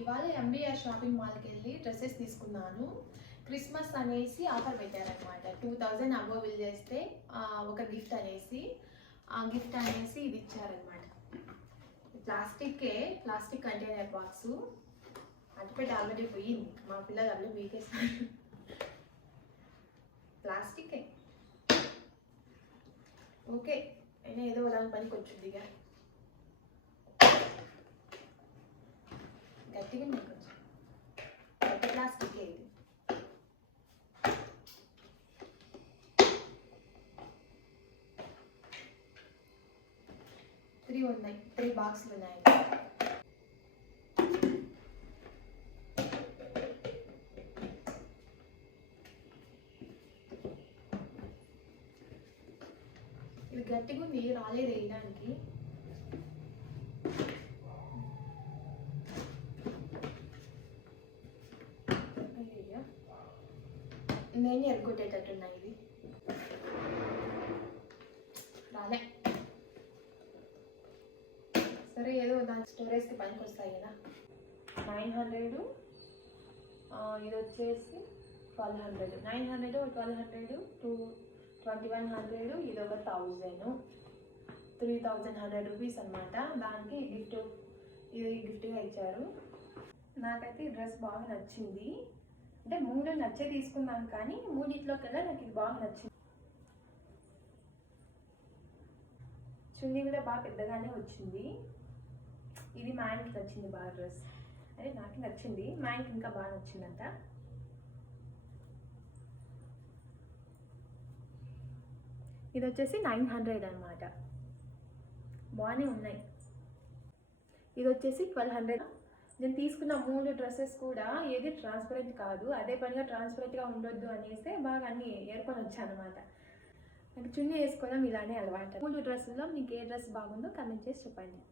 ఇవాళ MBR shopping మాల్కి వెళ్ళి డ్రెస్సెస్ తీసుకున్నాను. క్రిస్మస్ అనేసి ఆఫర్ పెట్టారనమాట. 2000 అబోవ్ బిల్ చేస్తే ఒక గిఫ్ట్ అనేసి ఇది ఇచ్చారనమాట. ప్లాస్టిక్ కంటైనర్ బాక్సు అటుపెట్టి ఆల్రెడీ పోయింది. మా పిల్లలు అన్నీ పీకేస్తారు. ప్లాస్టికే ఓకే అయినా ఏదో దాని పనికి వచ్చింది. ఇక గట్టిగా మీకు గట్టి ప్లాస్టికే ఇది. త్రీ బాక్సులు ఉన్నాయి. ఇది గట్టిగా ఉంది, రాలేదు వేయడానికి. నేను ఎరగొట్టేటట్టున్నా. ఇది రాలే. సరే ఏదో దాని స్టోరేజ్కి పనికి వస్తాయి కదా. 900, ఇది వచ్చేసి 1200. 900 1200 2100, ఇది ఒక 1000, 3100 రూపీస్ అనమాట. దానికి ఇది గిఫ్ట్గా ఇచ్చారు. నాకైతే ఈ డ్రెస్ బాగా నచ్చింది. అంటే 3 నచ్చే తీసుకున్నాను, కానీ మూడిట్లో కల్లా నాకు ఇది బాగా నచ్చింది. చున్నీ కూడా బాగా పెద్దగానే వచ్చింది. ఇది మా ఆయనకి నచ్చింది బాగా డ్రెస్. అంటే నాకు నచ్చింది, మా ఆయనకి ఇంకా బాగా నచ్చిందంట. ఇది వచ్చేసి 900 అనమాట. బాగానే ఉన్నాయి. ఇది వచ్చేసి 1200. నేను తీసుకున్న 3 డ్రెస్సెస్ కూడా ఏది ట్రాన్స్పరెంట్ కాదు. అదే పనిగా ట్రాన్స్పరెంట్గా ఉండొద్దు అనేసి బాగా అన్నీ ఏర్కొని వచ్చానమాట. నాకు చున్నీ వేసుకోవడం ఇలానే అలవాటు. 3 డ్రెస్సుల్లో మీకు ఏ డ్రెస్ బాగుందో కామెంట్ చేసి చెప్పండి.